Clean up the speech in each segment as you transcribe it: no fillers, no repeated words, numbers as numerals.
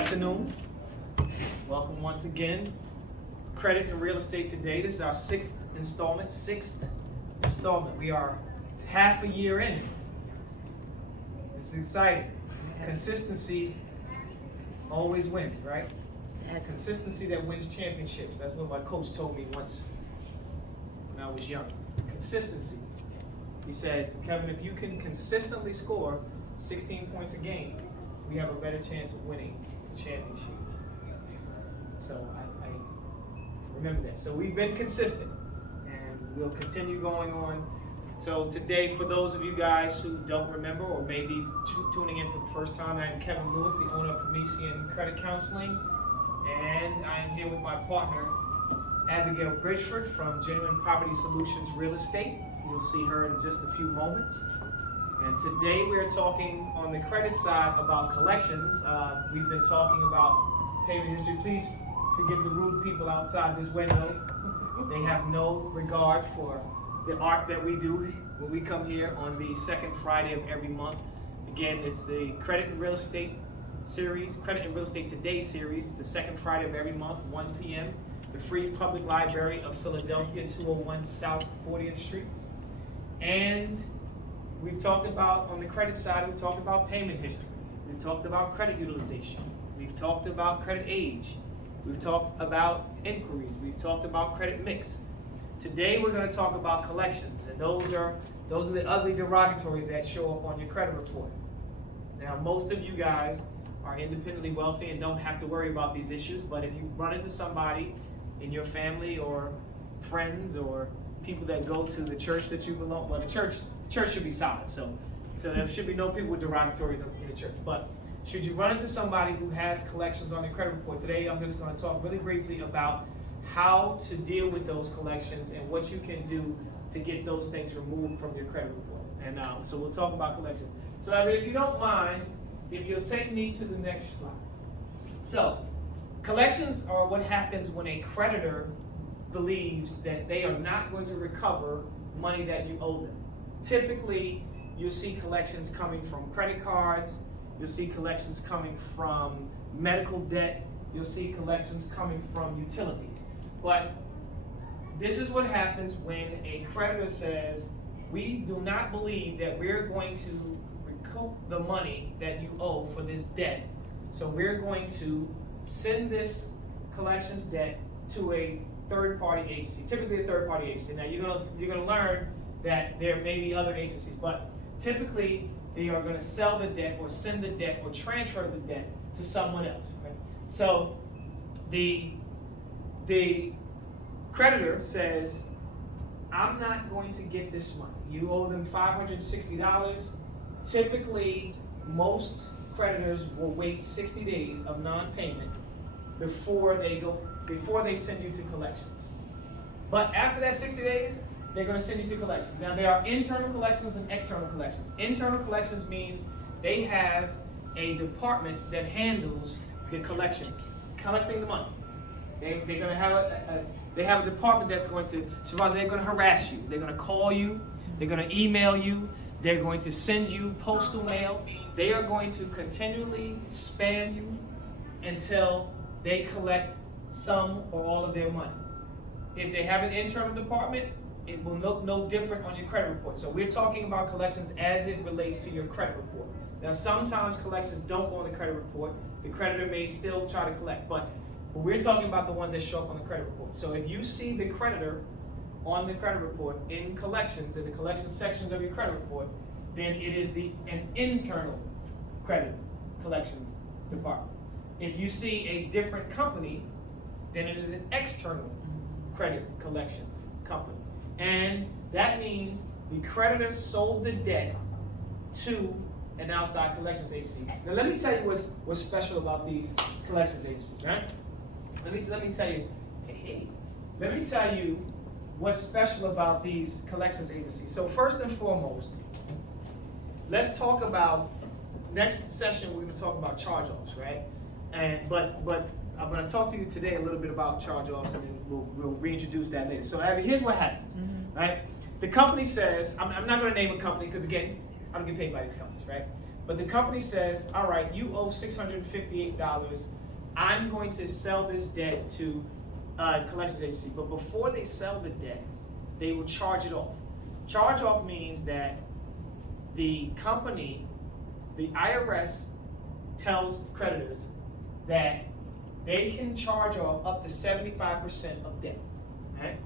afternoon. Welcome once again. Credit and Real Estate Today. This is our sixth installment. We are half a year in. It's exciting. Consistency always wins, right? Consistency that wins championships. That's what my coach told me once when I was young. Consistency. He said, Kevin, if you can consistently score 16 points a game, we have a better chance of winning the championship. So I remember that. So we've been consistent, and we'll continue going on. So today, for those of you guys who don't remember or maybe tuning in for the first time, I am Kevin Lewis, the owner of Premisien Credit Counseling, and I am here with my partner, Abigail Bridgeford from Genuine Property Solutions Real Estate. You'll see her in just a few moments. And today we're talking on the credit side about collections. We've been talking about payment history. Please forgive the rude people outside this window. They have no regard for the art that we do when we come here on the second Friday of every month. Again, it's the Credit and Real Estate series, Credit and Real Estate Today series, the second Friday of every month, 1 p.m. The Free Public Library of Philadelphia, 201 South 40th Street. And we've talked about, on the credit side, we've talked about payment history. We've talked about credit utilization. We've talked about credit age. We've talked about inquiries. We've talked about credit mix. Today we're going to talk about collections, and those are the ugly derogatories that show up on your credit report. Now, most of you guys are independently wealthy and don't have to worry about these issues, but if you run into somebody in your family or friends or people that go to the church that you belong, well, the church should be solid, so there should be no people with derogatories in the church. But should you run into somebody who has collections on their credit report, today I'm just going to talk really briefly about how to deal with those collections and what you can do to get those things removed from your credit report. And so we'll talk about collections. So if you don't mind, if you'll take me to the next slide. So collections are what happens when a creditor believes that they are not going to recover money that you owe them. Typically, you'll see collections coming from credit cards, you'll see collections coming from medical debt, you'll see collections coming from utility. But this is what happens when a creditor says, we do not believe that we're going to recoup the money that you owe for this debt, so we're going to send this collections debt to a third-party agency, typically a third-party agency. Now you're gonna learn that there may be other agencies, but typically they are going to sell the debt or send the debt or transfer the debt to someone else. Right? So the creditor says, I'm not going to get this money. You owe them $560. Typically, most creditors will wait 60 days of non-payment before they send you to collections. But after that 60 days, they're going to send you to collections. Now, there are internal collections and external collections. Internal collections means they have a department that handles the collections, collecting the money. They're going to have they have a department that's going to, they're going to harass you. They're going to call you. They're going to email you. They're going to send you postal mail. They are going to continually spam you until they collect some or all of their money. If they have an internal department, it will look no different on your credit report. So we're talking about collections as it relates to your credit report. Now, sometimes collections don't go on the credit report. The creditor may still try to collect, but we're talking about the ones that show up on the credit report. So if you see the creditor on the credit report in collections, in the collection sections of your credit report, then it is an internal credit collections department. If you see a different company, then it is an external credit collections company. And that means the creditor sold the debt to an outside collections agency. Now let me tell you what's special about these collections agencies, right? Let me tell you, let me tell you what's special about these collections agencies. So first and foremost, let's talk about, next session we're going to talk about charge-offs, right? But I'm going to talk to you today a little bit about charge-offs, and then we'll reintroduce that later. So Abby, here's what happens, right? The company says, I'm not going to name a company because again, I don't get paid by these companies, right? But the company says, all right, you owe $658. I'm going to sell this debt to a collections agency. But before they sell the debt, they will charge it off. Charge off means that the company, the IRS, tells creditors that they can charge off up to 75% of debt, right?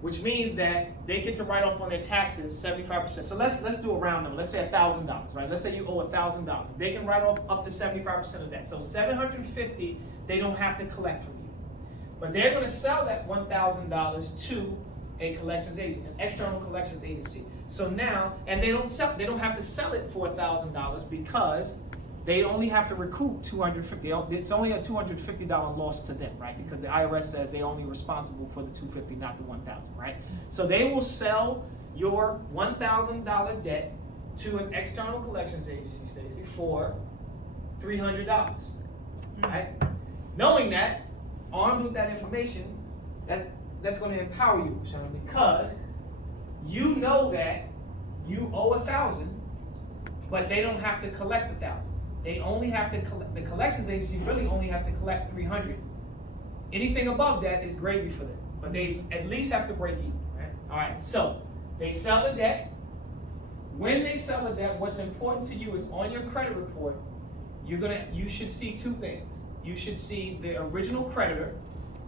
Which means that they get to write off on their taxes 75%. So let's do a round number. Let's say $1,000, right? Let's say you owe $1,000. They can write off up to 75% of that. So $750 they don't have to collect from you. But they're going to sell that $1,000 to a collections agent, an external collections agency. So now, and they don't have to sell it for $1,000 because they only have to recoup $250. It's only a $250 loss to them, right? Because the IRS says they're only responsible for the $250, not the $1,000, right? So they will sell your $1,000 debt to an external collections agency, Stacey, for $300, right? Knowing that, armed with that information, that's going to empower you, Sean, because you know that you owe $1,000, but they don't have to collect $1,000. They only have to collect, the collections agency really only has to collect $300. Anything above that is gravy for them, but they at least have to break even, right? All right, so they sell the debt. When they sell the debt, what's important to you is on your credit report, you should see two things. You should see the original creditor,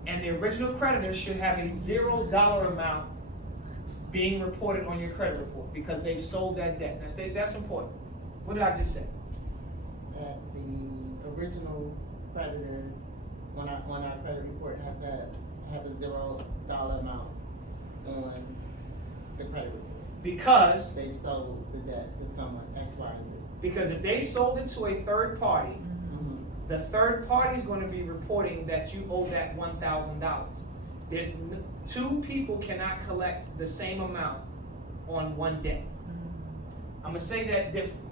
and the original creditor should have a $0 amount being reported on your credit report because they've sold that debt. Now, Stacey, that's important. What did I just say? That the original creditor on our credit report has to have a $0 amount on the credit report. Because they've sold the debt to someone, X, Y, and Z. Because if they sold it to a third party, the third party is going to be reporting that you owe that $1,000. There's two people cannot collect the same amount on one debt. I'm gonna say that differently.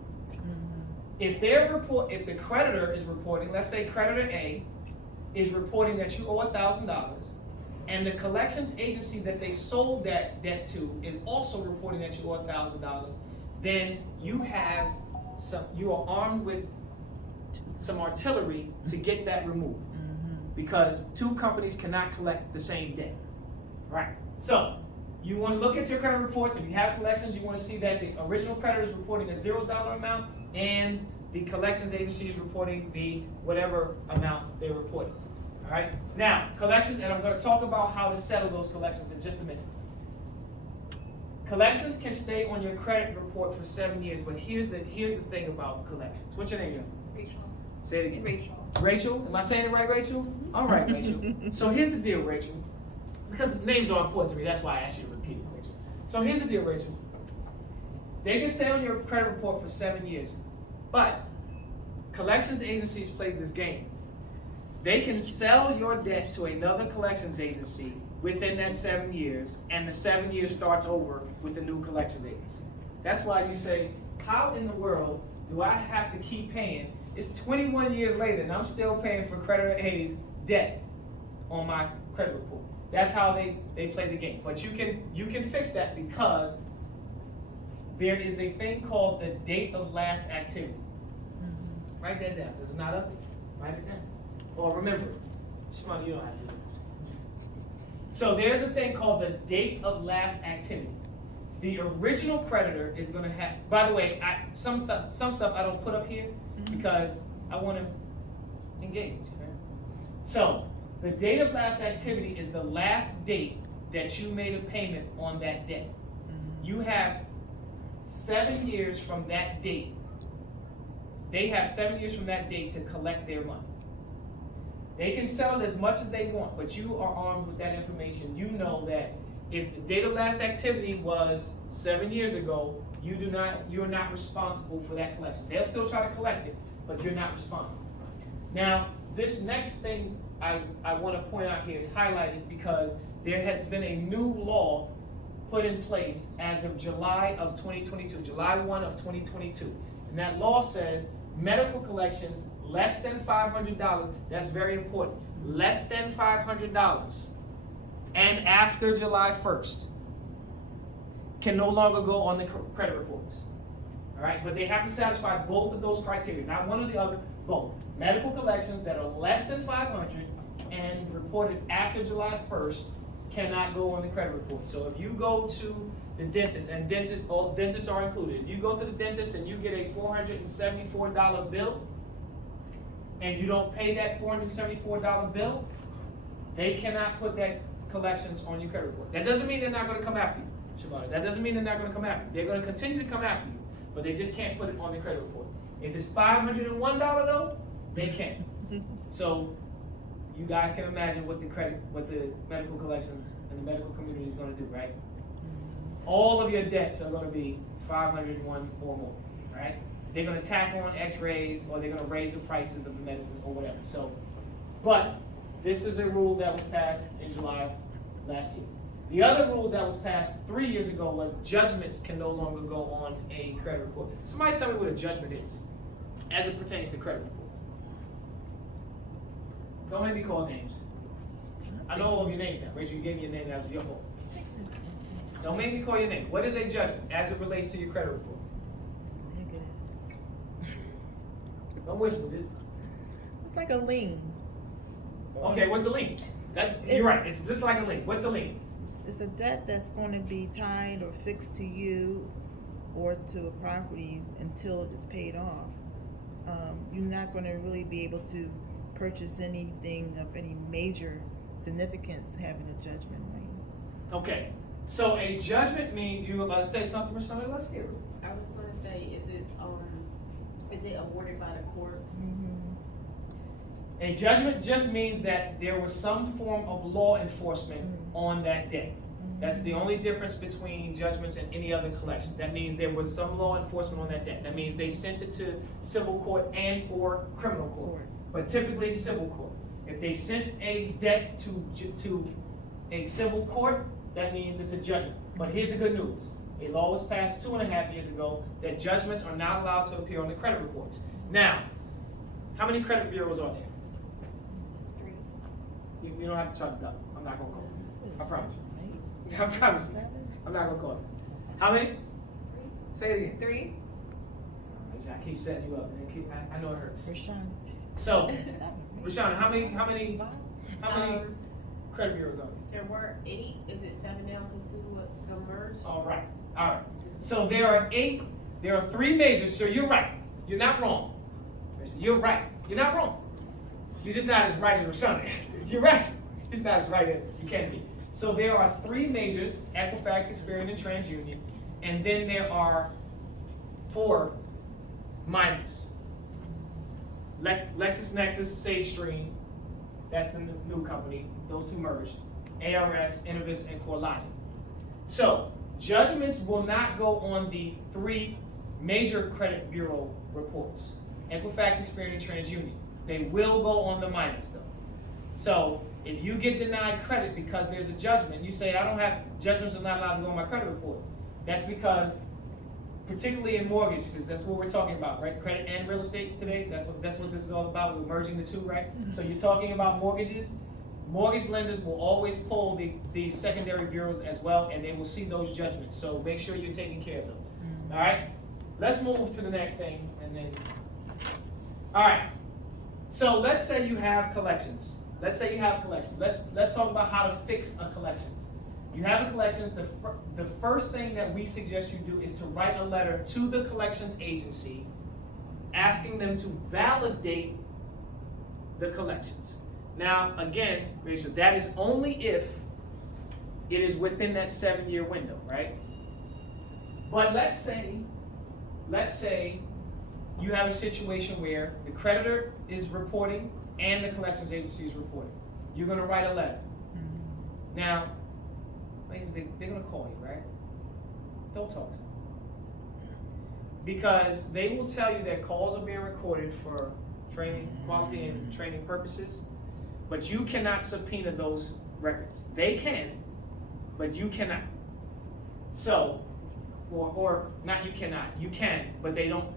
If the creditor is reporting, let's say creditor A is reporting that you owe $1,000, and the collections agency that they sold that debt to is also reporting that you owe $1,000, then you are armed with some artillery to get that removed, because two companies cannot collect the same debt, right? So you want to look at your credit reports. If you have collections, you want to see that the original creditor is reporting a $0 amount and the collections agency is reporting the whatever amount they're reporting. All right. Now, collections, and I'm going to talk about how to settle those collections in just a minute. Collections can stay on your credit report for 7 years, but here's the thing about collections. What's your name? Rachel. Say it again. Rachel. Rachel? Am I saying it right, Rachel? All right, Rachel. So here's the deal, Rachel. Because names are important to me, that's why I asked you to repeat it, Rachel. So here's the deal, Rachel. They can stay on your credit report for 7 years, but collections agencies play this game. They can sell your debt to another collections agency within that 7 years, and the 7 years starts over with the new collections agency. That's why you say, how in the world do I have to keep paying? It's 21 years later, and I'm still paying for creditor A's debt on my credit report. That's how they play the game. But you can fix that because there is a thing called the date of last activity. Write that down. This is not up. Write it down. Or remember it. Shimon, you don't have to do it. So there's a thing called the date of last activity. The original creditor is going to have. By the way, some stuff I don't put up here because I want to engage. Right? So the date of last activity is the last date that you made a payment on that debt. You have 7 years from that date. They have 7 years from that date to collect their money. They can sell it as much as they want, but you are armed with that information. You know that if the date of last activity was 7 years ago, you're not responsible for that collection. They'll still try to collect it, but you're not responsible. Now, this next thing I want to point out here is highlighted because there has been a new law put in place as of July of 2022, July 1 of 2022. And that law says medical collections less than $500, that's very important, less than $500, and after July 1st, can no longer go on the credit reports. All right? But they have to satisfy both of those criteria, not one or the other, both. Medical collections that are less than 500 and reported after July 1st cannot go on the credit report. So if you go to the dentist, and all dentists are included, if you go to the dentist and you get a $474 bill, and you don't pay that $474 bill, they cannot put that collections on your credit report. That doesn't mean they're not going to come after you, Shabana. That doesn't mean they're not going to come after you. They're going to continue to come after you, but they just can't put it on the credit report. If it's $501 though, they can. So you guys can imagine what the medical collections and the medical community is going to do, right? All of your debts are going to be 501 or more, right? They're going to tack on x-rays, or they're going to raise the prices of the medicine or whatever. So, but this is a rule that was passed in July last year. The other rule that was passed 3 years ago was judgments can no longer go on a credit report. Somebody tell me what a judgment is as it pertains to credit reports. Don't make me call names. I know all of your names now. Rachel, you gave me a name, that was your fault. Don't make me call your name. What is a judgment as it relates to your credit report? It's negative. Don't whisper, just. It's like a lien. Okay, what's a lien? You're right, it's just like a lien. What's a lien? It's a debt that's going to be tied or fixed to you or to a property until it is paid off. You're not going to really be able to purchase anything of any major significance having a judgment lien. Okay, so a judgment means, you were about to say something, Rashana, let's hear it. I was gonna say, is it awarded by the courts? A judgment just means that there was some form of law enforcement on that debt. That's the only difference between judgments and any other collection. That means there was some law enforcement on that debt. That means they sent it to civil court and or criminal court, but typically civil court. If they sent a debt to a civil court, that means it's a judgment. But here's the good news. A law was passed 2.5 years ago that judgments are not allowed to appear on the credit reports. Now, how many credit bureaus are there? 3. You don't have to try to double. I'm not going to call it. I promise you. I promise you. I'm not going to call it. How many? 3. Say it again. 3. I keep setting you up. I know it hurts. Rashawn. So, Rashana, how many credit bureaus are there? There were 8. Is it 7 now because 2 got merged? All right. So there are 8. There are 3 majors. So you're right. You're not wrong. You're right. You're not wrong. You're just not as right as Rashana is. You're right. You're just not as right as you can be. So there are 3 majors: Equifax, Experian, and TransUnion, and then there are 4 minors: LexisNexis, SageStream. That's the new company. Those 2 merged. ARS, Innovis, and CoreLogic. So judgments will not go on the 3 major credit bureau reports: Equifax, Experian, and TransUnion. They will go on the minors though. So if you get denied credit because there's a judgment, you say, I don't have, judgments are not allowed to go on my credit report. That's because, particularly in mortgage, because that's what we're talking about, right? Credit and real estate today, that's what this is all about. We're merging the 2, right? So you're talking about mortgages. Mortgage lenders will always pull the secondary bureaus as well, and they will see those judgments. So make sure you're taking care of those. All right? Let's move to the next thing, and then, all right. So let's say you have collections. Let's talk about how to fix a collections. You have a collections. The first thing that we suggest you do is to write a letter to the collections agency asking them to validate the collections. Now, again, Rachel, that is only if it is within that 7-year window, right? But let's say you have a situation where the creditor is reporting and the collections agency is reporting. You're going to write a letter. Now, they're going to call you, right? Don't talk to them. Because they will tell you that calls are being recorded for training, quality and training purposes, but you cannot subpoena those records. They can, but you cannot. So, or not you cannot, you can, but they don't,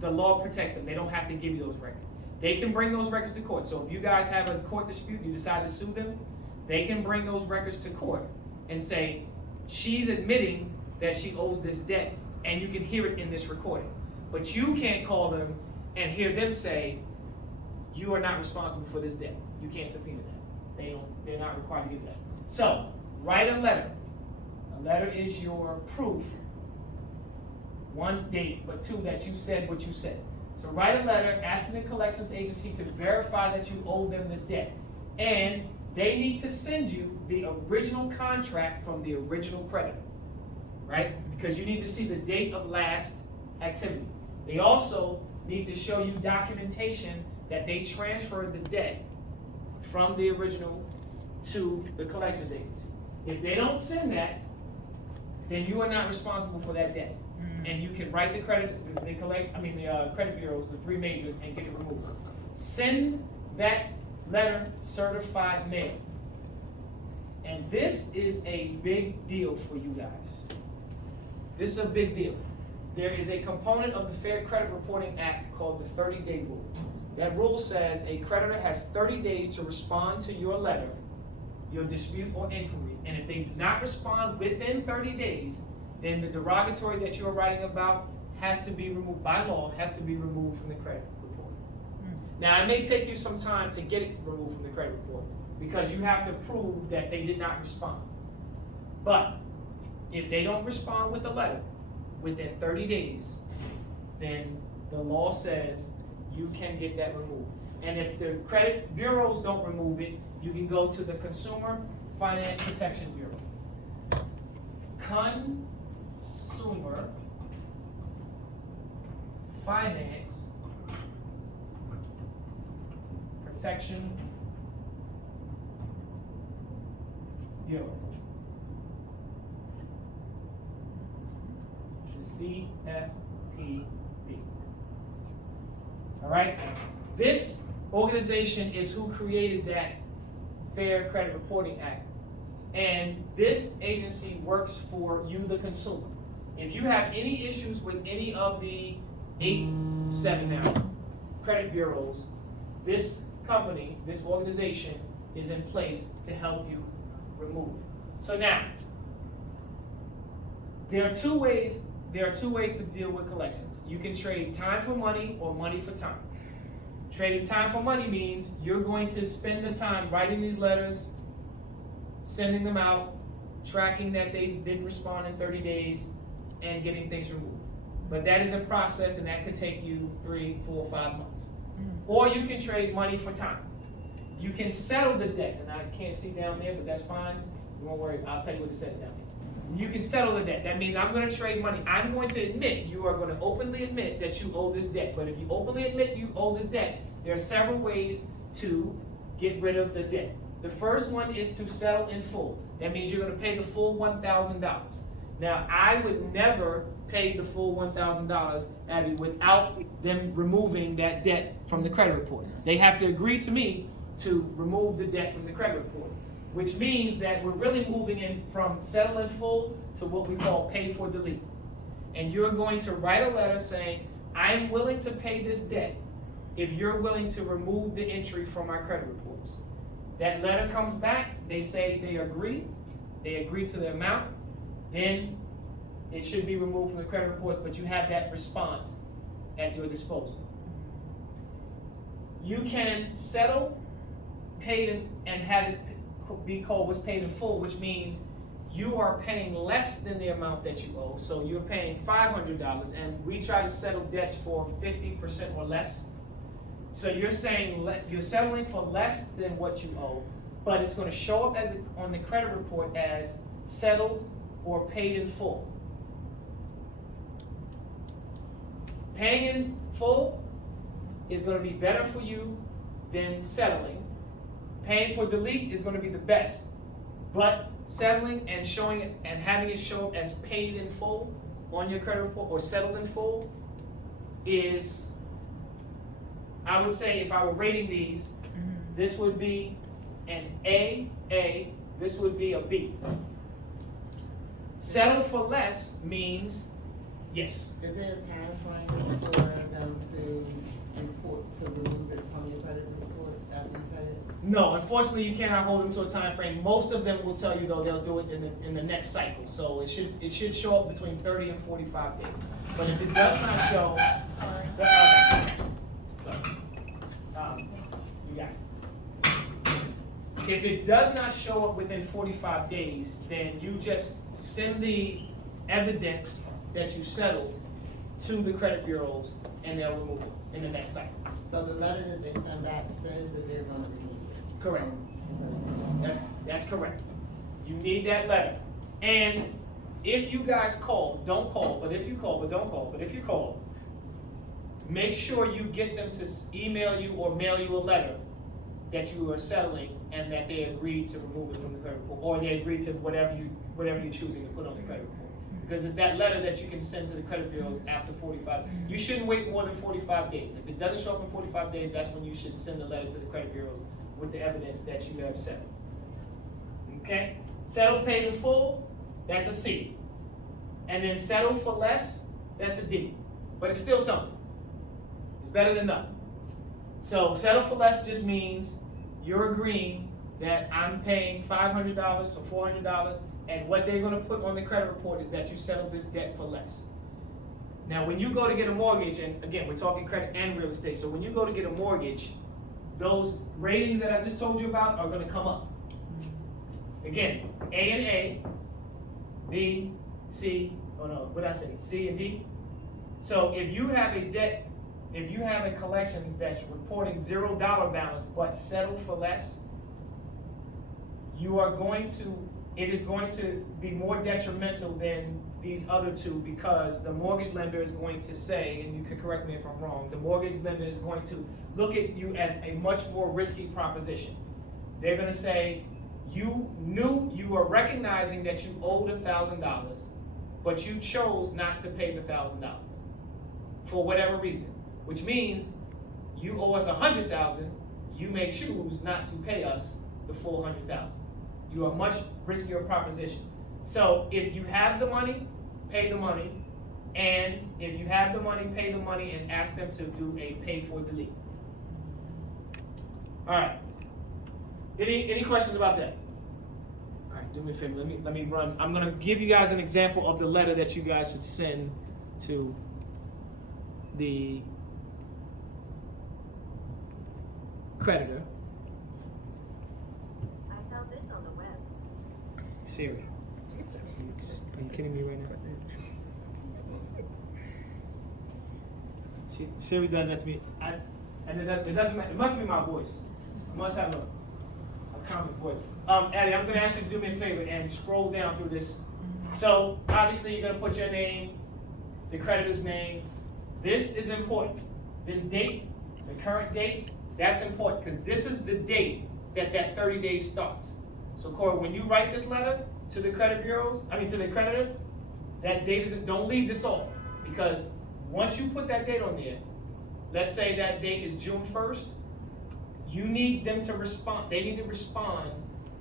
the law protects them. They don't have to give you those records. They can bring those records to court. So if you guys have a court dispute, you decide to sue them, they can bring those records to court and say, she's admitting that she owes this debt, and you can hear it in this recording. But you can't call them and hear them say, you are not responsible for this debt. You can't subpoena that. They're not required to give that. So, write a letter. A letter is your proof, one, date, but two, that you said what you said. So write a letter asking the collections agency to verify that you owe them the debt. And they need to send you the original contract from the original creditor, right? Because you need to see the date of last activity. They also need to show you documentation that they transferred the debt from the original to the collections agency. If they don't send that, then you are not responsible for that debt. And you can write the credit bureaus, the three majors, and get it removed. Send that letter certified mail. And this is a big deal for you guys. This is a big deal. There is a component of the Fair Credit Reporting Act called the 30-day rule. That rule says a creditor has 30 days to respond to your letter, your dispute or inquiry, and if they do not respond within 30 days, then the derogatory that you're writing about has to be removed, by law, has to be removed from the credit report. Now, it may take you some time to get it removed from the credit report because you have to prove that they did not respond. But if they don't respond with the letter within 30 days, then the law says you can get that removed. And if the credit bureaus don't remove it, you can go to the Consumer Finance Protection Bureau. Consumer Finance Protection Bureau. The CFPB. All right? This organization is who created that Fair Credit Reporting Act. And this agency works for you, the consumer. If you have any issues with any of the 7 now credit bureaus, this company, this organization is in place to help you remove. So now, there are two ways to deal with collections. You can trade time for money or money for time. Trading time for money means you're going to spend the time writing these letters, sending them out, tracking that they didn't respond in 30 days, and getting things removed. But that is a process, and that could take you 3, 4, 5 months. Or you can trade money for time. You can settle the debt, and I can't see down there, but that's fine. You won't worry, I'll tell you what it says down there. You can settle the debt. That means I'm going to trade money. I'm going to admit, you are going to openly admit that you owe this debt. But if you openly admit you owe this debt, there are several ways to get rid of the debt. The first one is to settle in full. That means you're going to pay the full $1,000. Now, I would never pay the full $1,000, Abby, without them removing that debt from the credit reports. They have to agree to me to remove the debt from the credit report, which means that we're really moving in from settle in full to what we call pay for delete. And you're going to write a letter saying, I'm willing to pay this debt if you're willing to remove the entry from our credit reports. That letter comes back, they say they agree to the amount, then it should be removed from the credit reports, but you have that response at your disposal. You can settle, paid, and have it be called what's paid in full, which means you are paying less than the amount that you owe. So you're paying $500, and we try to settle debts for 50% or less. So you're saying you're settling for less than what you owe, but it's going to show up as on the credit report as settled or paid in full. Paying in full is going to be better for you than settling. Paying for delete is going to be the best, but settling and showing it and having it show up as paid in full on your credit report or settled in full is, I would say, if I were rating these, this would be an A, this would be a B. Settle for less means yes. Is there a time frame for them to report, to remove it from your credit report after you pay it? No, unfortunately, you cannot hold them to a time frame. Most of them will tell you though they'll do it in the next cycle. So it should show up between 30 and 45 days. But if it does not show, you got it. If it does not show up within 45 days, then you just send the evidence that you settled to the credit bureaus and they'll remove it in the next cycle. So the letter that they send back says that they're gonna remove it? Correct. That's correct. You need that letter. And if you guys call, don't call, but if you call, but don't call, but if you call, make sure you get them to email you or mail you a letter that you are settling and that they agreed to remove it from the credit report, or they agreed to whatever you're choosing to put on the credit report. Because it's that letter that you can send to the credit bureaus after 45. You shouldn't wait more than 45 days. If it doesn't show up in 45 days, that's when you should send the letter to the credit bureaus with the evidence that you have settled. Okay? Settled, paid in full, that's a C. And then settled for less, that's a D. But it's still something. It's better than nothing. So settled for less just means you're agreeing that I'm paying $500 or $400, and what they're going to put on the credit report is that you settled this debt for less. Now, when you go to get a mortgage, and again, we're talking credit and real estate, so when you go to get a mortgage, those ratings that I just told you about are going to come up. Again, A and A, B, C, oh no, what did I say? C and D. So if you have a debt, if you have a collections that's reporting $0 balance but settled for less, it is going to be more detrimental than these other two, because the mortgage lender is going to say, and you can correct me if I'm wrong, the mortgage lender is going to look at you as a much more risky proposition. They're going to say, you are recognizing that you owed $1,000, but you chose not to pay the $1,000 for whatever reason, which means you owe us $100,000, you may choose not to pay us the full $100,000. You are a much riskier proposition. So if you have the money, pay the money, and if you have the money, pay the money, and ask them to do a pay for delete. All right. Any questions about that? All right, do me a favor. Let me run. I'm gonna give you guys an example of the letter that you guys should send to the creditor. I found this on the web. Siri. Are you kidding me right now? Siri does that to me. And it doesn't matter. It must be my voice. I must have a common voice. Addie, I'm going to ask you to do me a favor and scroll down through this. So obviously you're going to put your name, the creditor's name. This is important. This date, the current date, that's important because this is the date that 30 days starts. So Corey, when you write this letter to the credit bureaus, to the creditor, that date isn't, don't leave this off, because once you put that date on there, let's say that date is June 1st, you need them to respond. They need to respond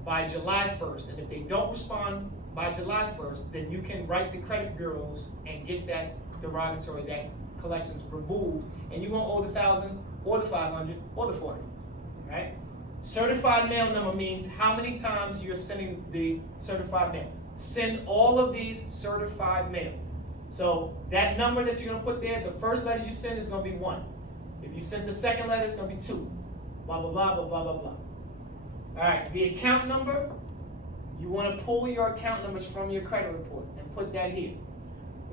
by July 1st. And if they don't respond by July 1st, then you can write the credit bureaus and get that derogatory, that collections removed, and you won't owe the $1,000 or the $500 or the $400, right? Certified mail number means how many times you're sending the certified mail. Send all of these certified mail. So that number that you're gonna put there, the first letter you send is gonna be 1. If you send the second letter, it's gonna be 2. Blah, blah, blah, blah, blah, blah, blah. All right, the account number, you wanna pull your account numbers from your credit report and put that here.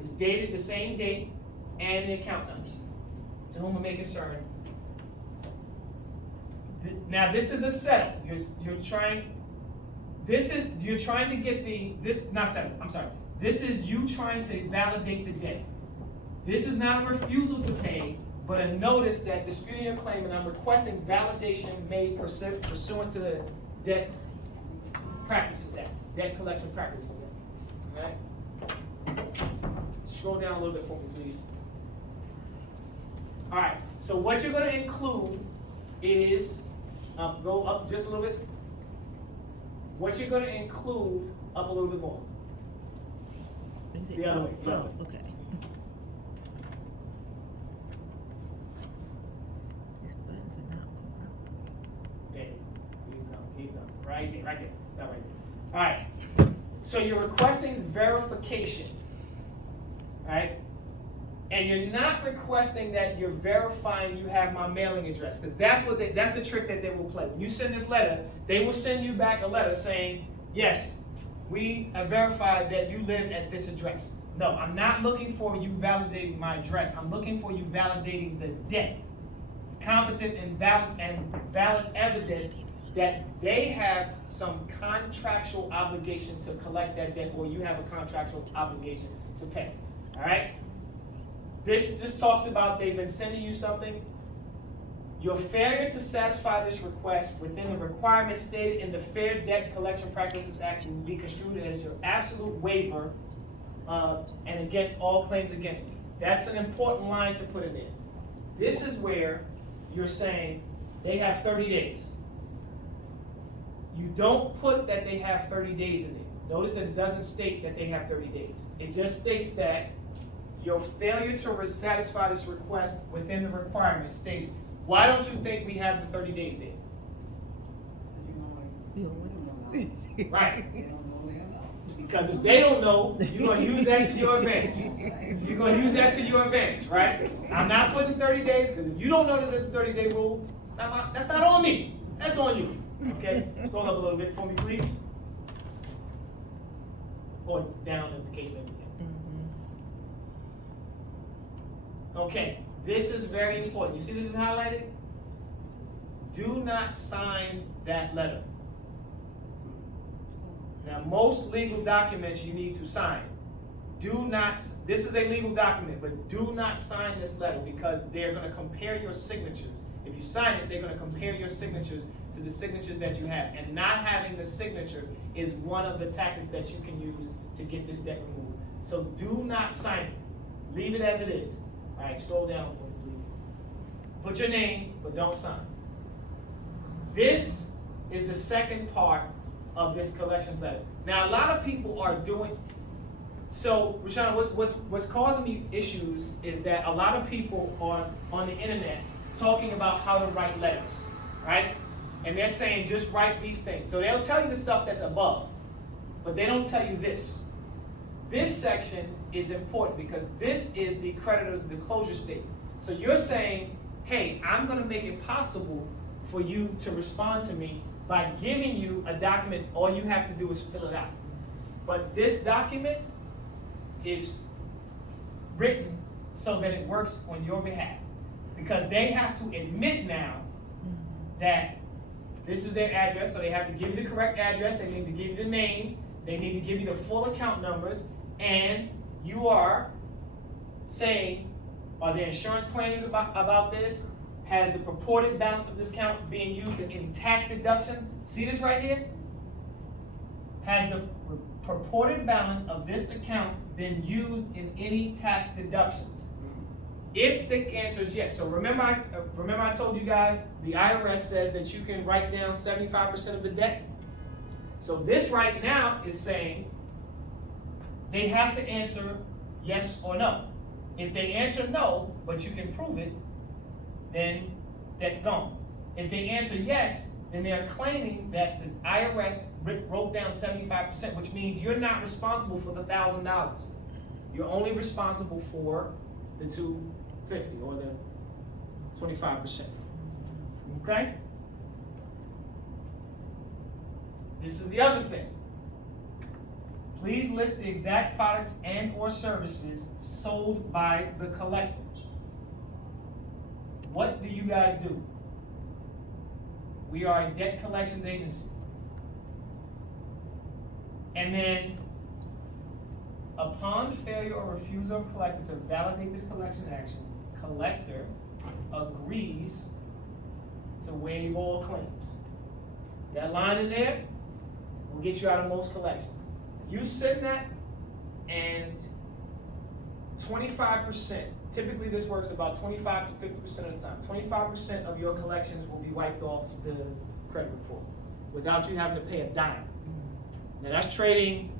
It's dated the same date and the account number. To whom it may concern. Now this is a setup. You're trying to get this is you trying to validate the debt. This is not a refusal to pay, but a notice that disputing your claim, and I'm requesting validation made pursuant to the Debt Practices Act, Debt Collection Practices Act. Alright? Scroll down a little bit for me, please. Alright, so what you're going to include is, go up just a little bit. What you're going to include, up a little bit more. The other way. The other way. Okay. These buttons are not going up. Okay. right there. Stop right there. All right. So you're requesting verification, right? And you're not requesting that you're verifying you have my mailing address, because that's the trick that they will play. When you send this letter, they will send you back a letter saying, yes, we have verified that you live at this address. No, I'm not looking for you validating my address. I'm looking for you validating the debt. Competent and valid evidence that they have some contractual obligation to collect that debt, or you have a contractual obligation to pay. All right? This just talks about they've been sending you something. Your failure to satisfy this request within the requirements stated in the Fair Debt Collection Practices Act will be construed as your absolute waiver and against all claims against me. That's an important line to put in there. This is where you're saying they have 30 days. You don't put that they have 30 days in there. Notice that it doesn't state that they have 30 days. It just states that your failure to satisfy this request within the requirements stated. Why don't you think we have the 30 days there? Right. Because if they don't know, you're going to use that to your advantage. You're going to use that to your advantage, right? I'm not putting 30 days, because if you don't know that there's a 30-day rule, that's not on me. That's on you. Okay? Scroll up a little bit for me, please. Or down, as the case may be. Okay, this is very important. You see this is highlighted? Do not sign that letter. Now, most legal documents you need to sign. This is a legal document, but do not sign this letter, because they're going to compare your signatures. If you sign it, they're going to compare your signatures to the signatures that you have. And not having the signature is one of the tactics that you can use to get this debt removed. So do not sign it. Leave it as it is. All right, scroll down for me, please. Put your name, but don't sign. This is the second part of this collections letter. Now, a lot of people are doing. So, Rashawn, what's causing me issues is that a lot of people are on the internet talking about how to write letters, right? And they're saying just write these things. So they'll tell you the stuff that's above, but they don't tell you this. This section is important because this is the creditor's disclosure statement. So you're saying, hey, I'm going to make it possible for you to respond to me by giving you a document. All you have to do is fill it out. But this document is written so that it works on your behalf, because they have to admit now that this is their address, so they have to give you the correct address, they need to give you the names, they need to give you the full account numbers, and you are saying, are there insurance claims about this? Has the purported balance of this account being used in any tax deduction? See this right here? Has the purported balance of this account been used in any tax deductions? If the answer is yes, so remember I told you guys the IRS says that you can write down 75% of the debt. So this right now is saying they have to answer yes or no. If they answer no, but you can prove it, then that's gone. If they answer yes, then they're claiming that the IRS wrote down 75%, which means you're not responsible for the $1,000. You're only responsible for the $250 or the 25%. Okay? This is the other thing. Please list the exact products and or services sold by the collector. What do you guys do? We are a debt collections agency. And then, upon failure or refusal of collector to validate this collection action, collector agrees to waive all claims. That line in there will get you out of most collections. You send that, and 25%, typically this works about 25 to 50% of the time. 25% of your collections will be wiped off the credit report without you having to pay a dime. Now that's trading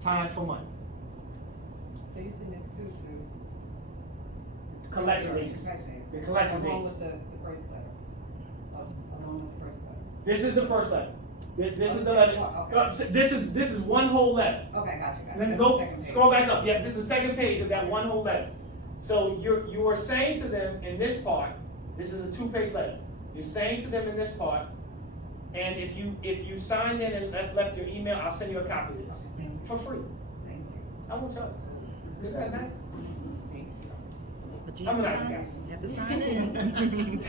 time for money. So you send this to the Collections agency. The collections along agency. with the first letter. Along with the first letter. This is the first letter. This Oh, is the the letter. second one, okay. This is one whole letter. Okay, gotcha. Then That's go, the second page. scroll back up. Yeah, this is the second page of that one whole letter. So you are saying to them in this part, this is a 2-page letter. You're saying to them in this part, and if you signed in and left your email, I'll send you a copy of this for free. Thank you. I want y'all. Is that nice? But you I'm have a to nice sign, guy. you have to sign in.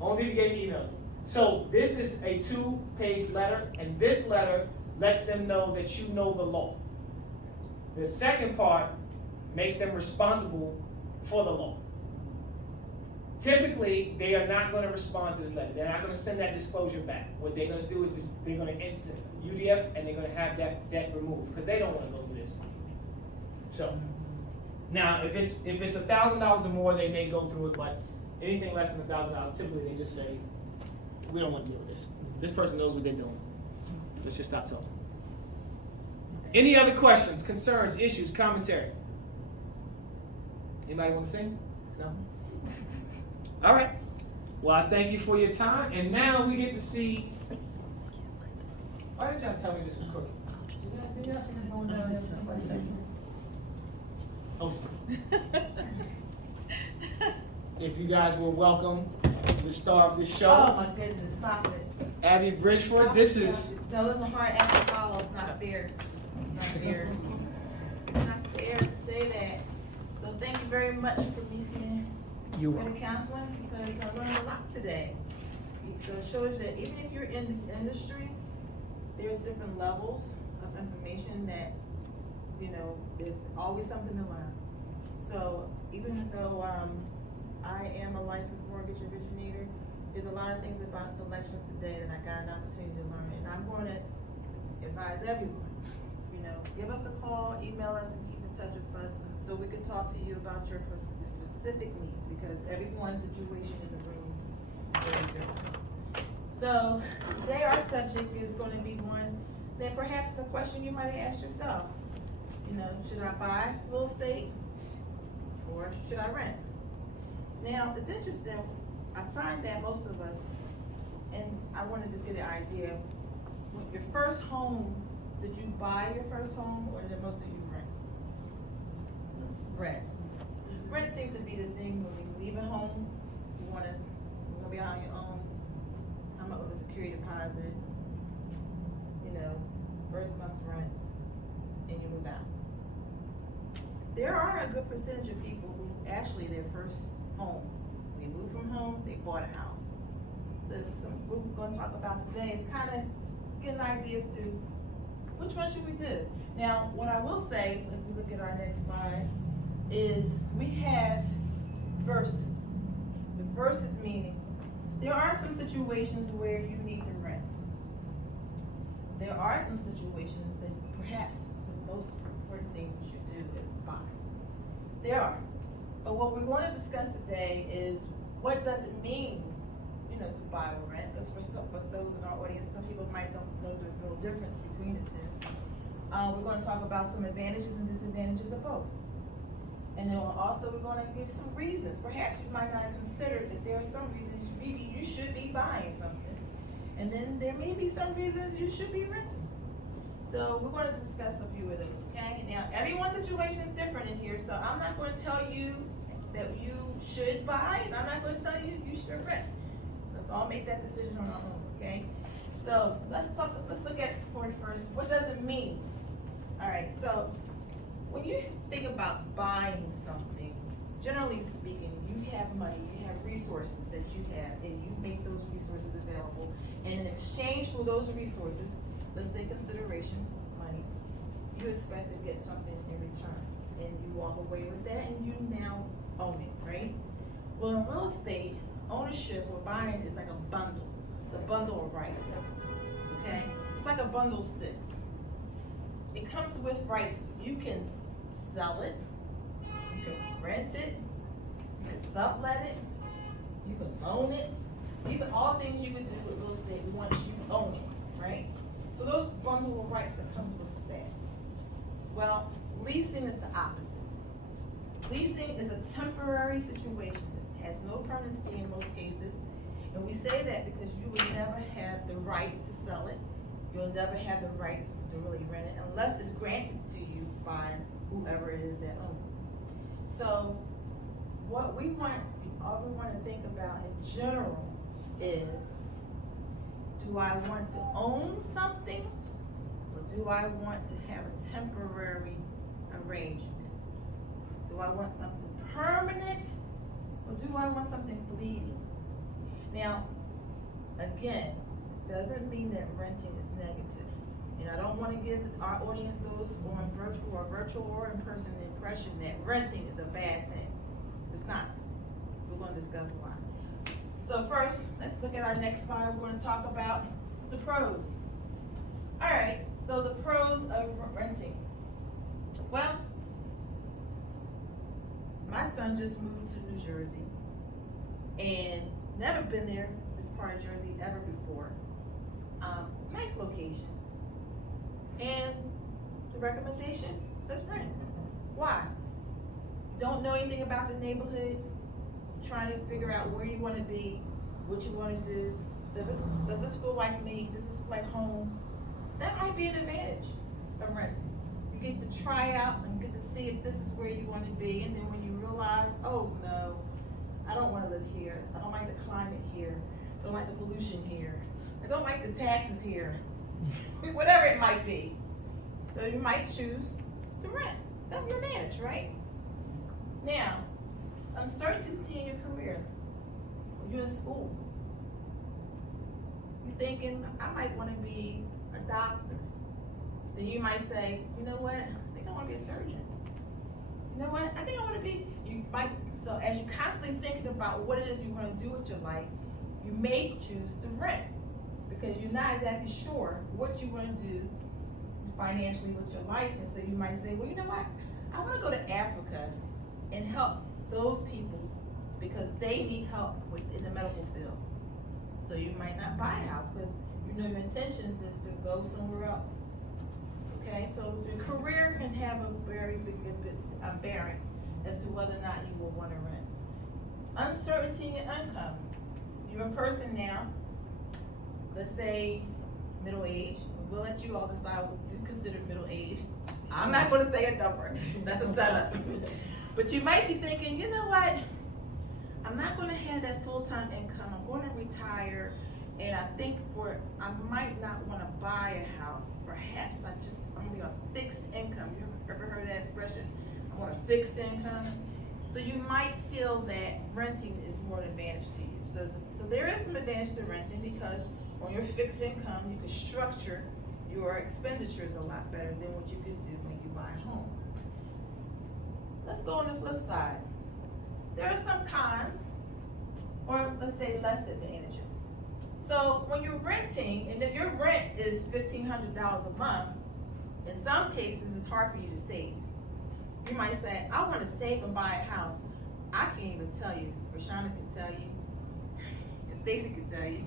Only if you gave me email. So this is a 2-page letter, and this letter lets them know that you know the law. The second part makes them responsible for the law. Typically, they are not going to respond to this letter. They're not going to send that disclosure back. What they're going to do is they're going to enter UDF and they're going to have that debt removed because they don't want to go through this. So now, if it's $1,000 or more, they may go through it, but anything less than $1,000, typically they just say, we don't want to deal with this. This person knows what they're doing. Let's just stop talking. Any other questions, concerns, issues, commentary? Anybody want to sing? No? All right. Well, I thank you for your time, and now we get to see. Why did y'all tell me this was crooked? Did y'all see this going down there? Somebody say. Hosting. If you guys will welcome the star of this Oh show, my goodness, stop it. Abby Bridgeford. This is. No, it's a hard act to follow, it's not fair. It's not fair. It's not fair to say that. So thank you very much for Premisien You for are. the counseling, because I learned a lot today. So it shows that even if you're in this industry, there's different levels of information that, you know, there's always something to learn. So even though, I am a licensed mortgage originator, there's a lot of things about the lectures today that I got an opportunity to learn, and I'm going to advise everyone, you know, give us a call, email us, and keep in touch with us, so we can talk to you about your specific needs, because everyone's situation in the room is very different. So, today our subject is gonna be one that perhaps a question you might have asked yourself. You know, should I buy real estate, or should I rent? Now, it's interesting, I find that most of us, and I wanna just get an idea, when your first home, did you buy your first home, or did most of you rent? Rent. Rent seems to be the thing when you leave a home, you're gonna be on your own, come up with a security deposit, you know, first month's rent, and you move out. There are a good percentage of people who actually their first home, they moved from home, they bought a house. So what we're gonna talk about today is kind of getting ideas to which one should we do? Now, what I will say, as we look at our next slide, is we have verses. The verses meaning, there are some situations where you need to rent. There are some situations that perhaps the most important thing you should do is buy. There are. But what we're going to discuss today is what does it mean, you know, to buy or rent? Because for those in our audience, some people might not know the real difference between the two. We're going to talk about some advantages and disadvantages of both. And then also we're going to give some reasons. Perhaps you might not have considered that there are some reasons maybe you should be buying something. And then there may be some reasons you should be renting. So we're going to discuss a few of those, okay? Now, everyone's situation is different in here, so I'm not going to tell you that you should buy, and I'm not going to tell you you should rent. Let's all make that decision on our own, okay? So let's look at first, what does it mean? All right, so when you think about buying something, generally speaking, you have money, you have resources that you have, and you make those resources available. And in exchange for those resources, let's say consideration, money, you expect to get something in return. And you walk away with that, and you now own it, right? Well, in real estate, ownership or buying is like a bundle. It's a bundle of rights, okay? It's like a bundle of sticks. It comes with rights. You can sell it, you can rent it, you can sublet it, you can loan it. These are all things you can do with real estate once you own it, right? So those bundle of rights that comes with that. Well, leasing is the opposite. Leasing is a temporary situation. It has no permanency in most cases. And we say that because you will never have the right to sell it. You'll never have the right to really rent it unless it's granted to you by whoever it is that owns it. So what we want, all we want to think about in general is, do I want to own something or do I want to have a temporary arrangement? Do I want something permanent or do I want something fleeting? Now, again, it doesn't mean that renting is negative. And I don't want to give our audience, those on virtual or in person, the impression that renting is a bad thing. It's not. We're going to discuss why. So first, let's look at our next slide. We're going to talk about the pros. All right, so the pros of renting. Well, my son just moved to New Jersey and never been there, this part of Jersey, ever before. Nice location. And the recommendation, let's rent. Why? Don't know anything about the neighborhood, trying to figure out where you want to be, what you want to do. Does this feel like me? Does this feel like home? That might be an advantage of renting. You get to try out and get to see if this is where you want to be, and then when you realize, oh no, I don't want to live here. I don't like the climate here. I don't like the pollution here. I don't like the taxes here. Whatever it might be. So you might choose to rent. That's an advantage, right? Now, uncertainty in your career. When you're in school, you're thinking, I might want to be a doctor. Then you might say, you know what? I think I want to be a surgeon. You know what? I think I want to be, you might, so as you're constantly thinking about what it is you want to do with your life, you may choose to rent because you're not exactly sure what you want to do financially with your life. And so you might say, well, you know what? I want to go to Africa and help those people because they need help in the medical field. So you might not buy a house because you know your intentions is to go somewhere else. Okay, so your career can have a very big bearing as to whether or not you will want to rent. Uncertainty in income. You're a person now, let's say middle age. We'll let you all decide what you consider middle age. I'm not going to say a number. That's a setup. But you might be thinking, you know what? I'm not going to have that full-time income. I'm going to retire, and I think I might not want to buy a house. Perhaps I'm going to be on fixed income. You ever heard that expression? I want a fixed income. So you might feel that renting is more an advantage to you. So there is some advantage to renting because on your fixed income, you can structure your expenditures a lot better than what you can do when you buy a home. Let's go on the flip side. There are some cons, or let's say less advantages. So when you're renting, and if your rent is $1,500 a month, in some cases it's hard for you to save. You might say, I want to save and buy a house. I can't even tell you. Rashana can tell you. And Stacy can tell you.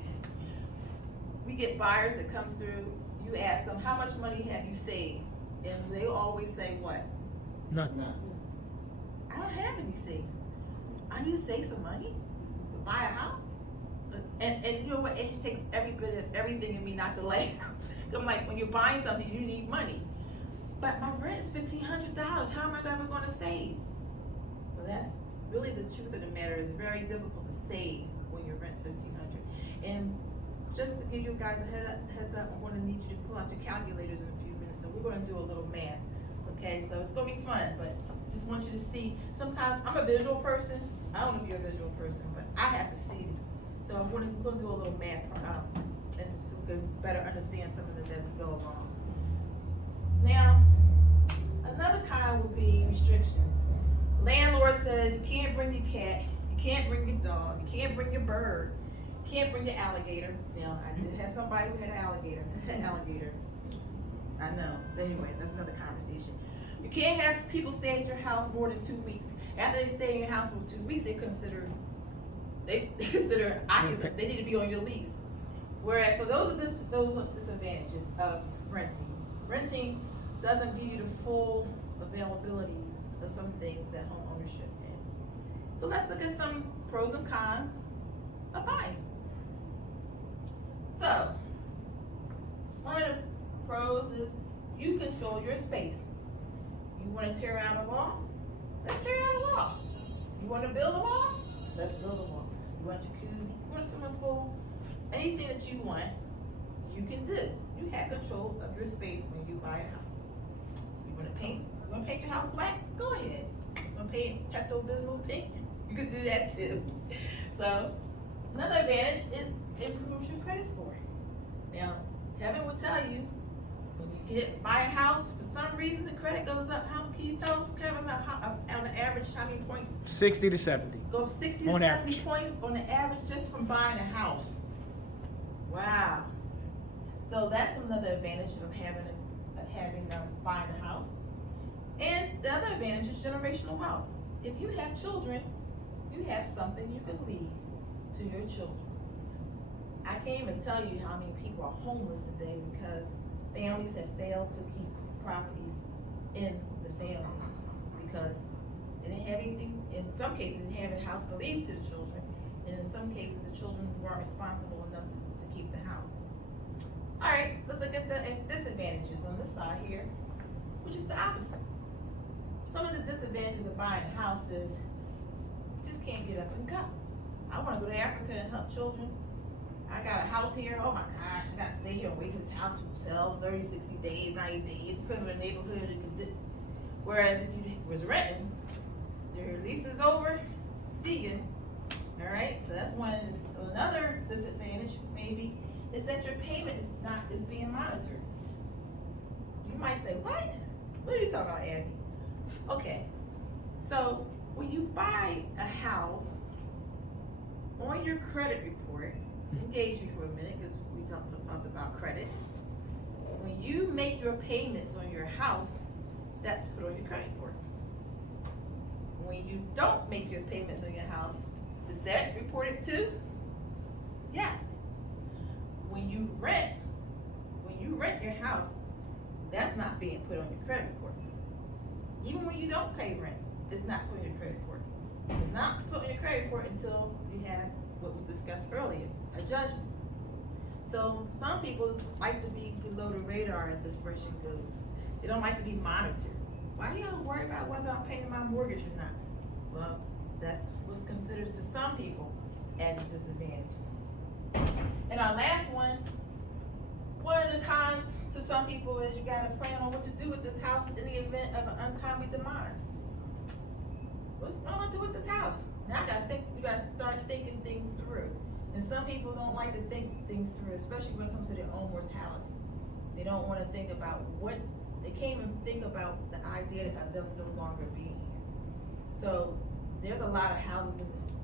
We get buyers that comes through, you ask them, how much money have you saved? And they always say what? Nothing. I don't have any savings. I need to save some money to buy a house. And you know what? It takes every bit of everything in me not to laugh. I'm like, when you're buying something, you need money. But my rent is $1,500. How am I ever going to save? Well, that's really the truth of the matter. It's very difficult to save when your rent's $1,500. And just to give you guys a heads up, I'm going to need you to pull out your calculators in a few minutes, and we're going to do a little math. Okay, so it's going to be fun, but just want you to see. Sometimes I'm a visual person. I don't know if you're a visual person, but I have to see it. So we're going to do a little math, and so we can better understand some of this as we go along. Now, another kind would be restrictions. Landlord says you can't bring your cat, you can't bring your dog, you can't bring your bird, you can't bring your alligator. Now, I did have somebody who had an alligator, I know. Anyway, that's another conversation. You can't have people stay at your house more than 2 weeks. After they stay in your house for 2 weeks, they consider occupants. They need to be on your lease. Whereas, so those are disadvantages of renting. Renting doesn't give you the full availabilities of some things that home ownership has. So let's look at some pros and cons of buying. So, one of the pros is you control your space. You wanna tear out a wall? Let's tear out a wall. You wanna build a wall? Let's build a wall. You want a jacuzzi, you want a swimming pool, anything that you want, you can do. You have control of your space when you buy a house. You wanna paint your house black? Go ahead. You wanna paint Pepto-Bismol pink? You could do that too. So, another advantage is it improves your credit score. Now, Kevin will tell you, when you buy a house, for some reason the credit goes up. How can you tell us, Kevin, about on the average how many points? 60 to 70. Go up 60 to On 70 average. points on the average just from buying a house. Wow. So that's another advantage of buying a house. And the other advantage is generational wealth. If you have children, you have something you can leave to your children. I can't even tell you how many people are homeless today because families have failed to keep properties in the family because they didn't have anything, in some cases, they didn't have a house to leave to the children, and in some cases, the children weren't responsible enough to keep the house. All right, let's look at the disadvantages on this side here, which is the opposite. Some of the disadvantages of buying a house is you just can't get up and go. I wanna go to Africa and help children. I got a house here, oh my gosh, I gotta stay here and wait till this house sells 30, 60 days, 90 days, depends on the neighborhood. Whereas if you was renting, your lease is over, see ya. All right, so that's one. So another disadvantage maybe is that your payment is being monitored. You might say, what? What are you talking about, Abby? Okay, so when you buy a house, on your credit report, engage me for a minute because we talked about credit. When you make your payments on your house, that's put on your credit report. When you don't make your payments on your house, is that reported too? Yes. When you rent your house, that's not being put on your credit report. Even when you don't pay rent, it's not put on your credit report. It's not put on your credit report until you have what we discussed earlier, a judgment. So some people like to be below the radar, as the expression goes. They don't like to be monitored. Why do y'all worry about whether I'm paying my mortgage or not? Well, that's what's considered to some people as a disadvantage. And our last one of the cons to some people is you gotta plan on what to do with this house in the event of an untimely demise. What am I gonna do with this house? Now you gotta start thinking things through. And some people don't like to think things through, especially when it comes to their own mortality. They don't wanna think about they can't even think about the idea of them no longer being here. So there's a lot of houses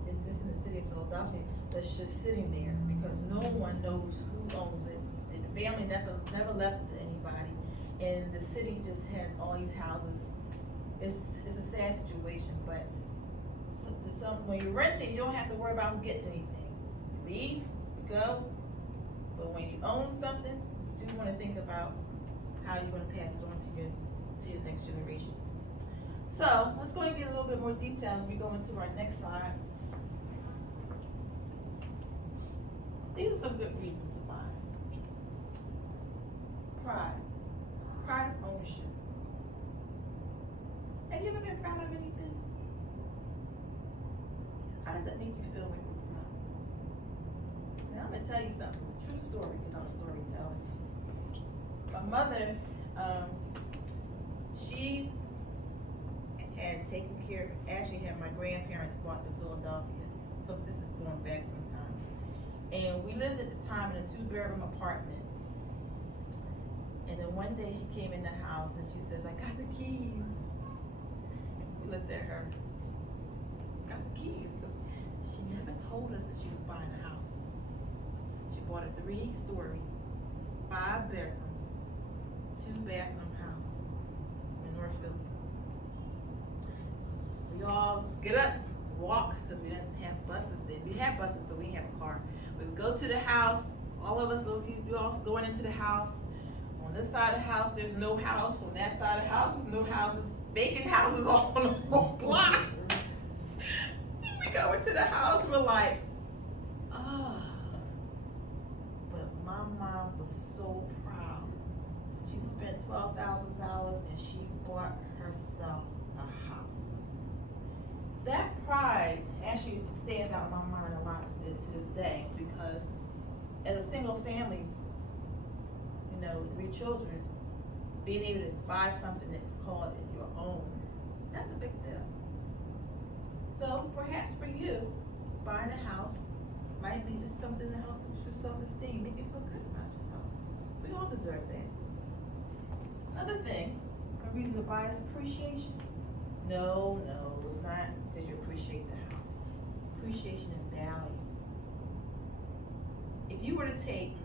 in the city of Philadelphia that's just sitting there because no one knows who owns it. And the family never left it to anybody. And the city just has all these houses. It's a sad situation, but when you're renting, you don't have to worry about who gets anything. You leave, you go, but when you own something, you do wanna think about how you're gonna pass it on to your next generation. So let's go and get a little bit more detail as we go into our next slide. These are some good reasons to buy. Pride of ownership. Have you ever been proud of anything? How does that make you feel when you're proud? Now I'm gonna tell you something, a true story, because I'm a storyteller. My mother, she had taken care, actually had my grandparents brought to Philadelphia, so this is going back some time. And we lived at the time in a 2-bedroom apartment. And then one day she came in the house and she says, I got the keys. We looked at her, got the keys. She never told us that she was buying a house. She bought a 3-story, 5-bedroom, 2-bathroom house in North Philly. We all get up, walk, because we didn't have buses then. We had buses, but we didn't have a car. We would go to the house, all of us, we all going into the house. On this side of the house, there's no house. On that side of the house, there's no houses, vacant houses all on the whole block. We go into the house, we're like, but mom was so proud. She spent $12,000 and she bought herself a house. That pride actually stands out in my mind a lot to this day, because as a single family, you know, with 3 children, being able to buy something that's called your own, that's a big deal. So perhaps for you, buying a house might be just something to help boost your self-esteem, make you feel good about yourself. We all deserve that. Another thing, a reason to buy is appreciation. No, it's not because you appreciate the house. Appreciation and value. If you were to take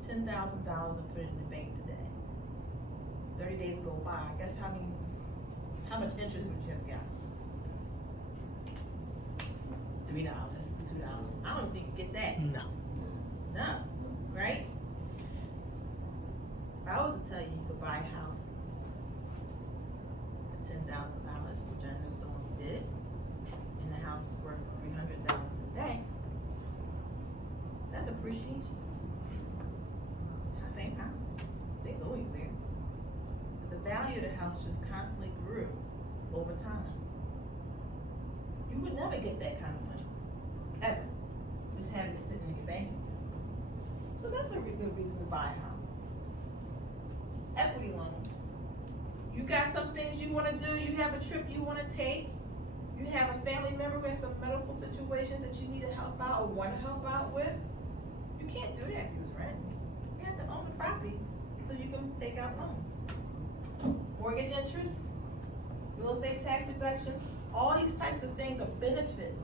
$10,000 and put it in the bank today, 30 days go by, guess how much interest would you have gotten? $3, $2. I don't think you get that. No, right? If I was to tell you you could buy a house for $10,000, which I know someone who did, and the house is worth $300,000 today, that's appreciation. Same house, they go anywhere. But the value of the house just constantly grew over time. You would never get that kind of money, ever. Just having it sitting in your bank. So that's a good reason to buy a house. Equity loans. You got some things you wanna do, you have a trip you wanna take, you have a family member who has some medical situations that you need to help out or wanna help out with. You can't do that if you was renting. You have to own the property so you can take out loans. Mortgage interest, real estate tax deductions, all these types of things are benefits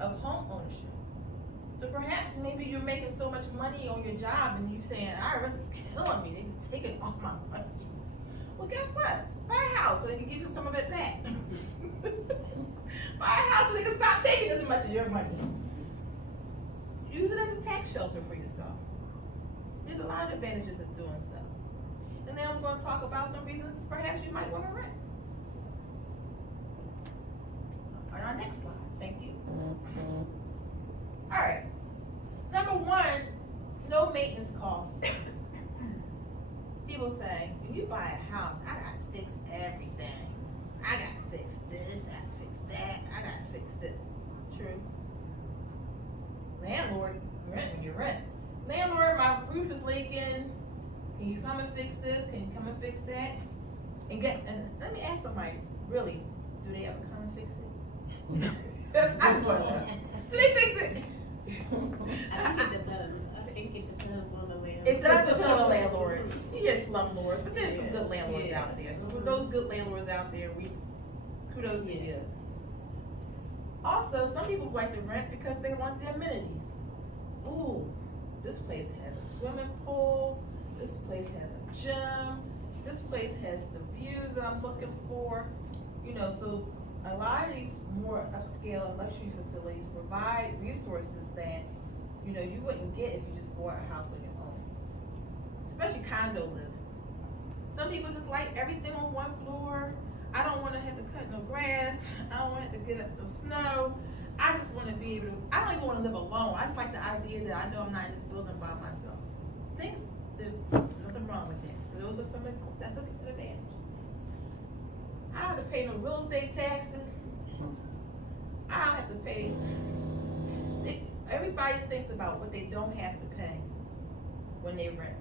of home ownership. So perhaps maybe you're making so much money on your job and you saying, IRS is killing me, they just taking all my money. Well, guess what? Buy a house so they can give you some of it back. Buy a house so they can stop taking as much of your money. Use it as a tax shelter for yourself. There's a lot of advantages of doing so. And then I'm going to talk about some reasons perhaps you might want to rent. On our next slide, thank you. All right, number 1, no maintenance costs. People say, when you buy a house, I gotta fix everything. I gotta fix this, I gotta fix that, I gotta fix this. True. Landlord, rent when you rent. Landlord, my roof is leaking. Can you come and fix this? Can you come and fix that? And let me ask somebody, really, do they ever come and fix it? I just want to know. Do they fix it? I think it depends on the landlord. It does depend on the landlord. You hear slumlords, but there's some good landlords out there. So for those good landlords out there, kudos to you. Also, some people like to rent because they want the amenities. Ooh, this place has a swimming pool. This place has a gym. This place has the views that I'm looking for. You know, so a lot of these more upscale and luxury facilities provide resources that, you know, you wouldn't get if you just bought a house on your own. Especially condo living. Some people just like everything on one floor. I don't want to have to cut no grass. I don't want to have to get up no snow. I just want to be able to, I don't even want to live alone. I just like the idea that I know I'm not in this building by myself. There's nothing wrong with that. So those are that's an advantage. I don't have to pay no real estate taxes. I don't have to pay. Everybody thinks about what they don't have to pay when they rent.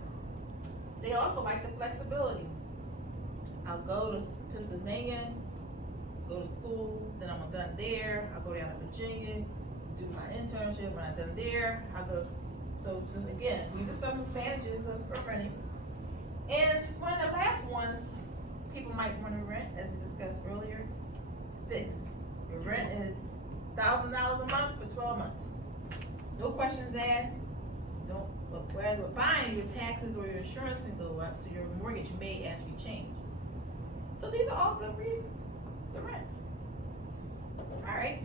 They also like the flexibility. I'll go to Pennsylvania, go to school, then I'm done there. I'll go down to Virginia, do my internship. When I'm done there, I'll go. So just again, these are some advantages of renting. And one of the last ones people might want to rent, as we discussed earlier, fixed. Your rent is $1,000 a month for 12 months. No questions asked. Whereas with buying, your taxes or your insurance can go up, so your mortgage may actually change. So these are all good reasons to rent. All right.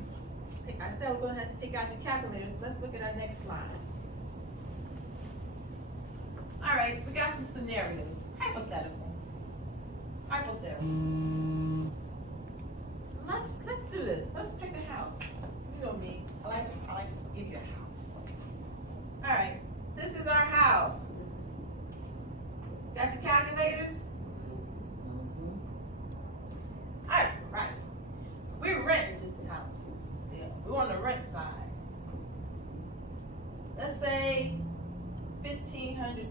I said we're going to have to take out your calculators. So let's look at our next slide. All right, we got some scenarios. Hypothetical. Let's do this. Let's pick a house. You know me. I like to give you a house. All right. This is is our house. Got your calculators? Alright, right. We're renting this house. Yeah, we're on the rent side. Let's say $1,500.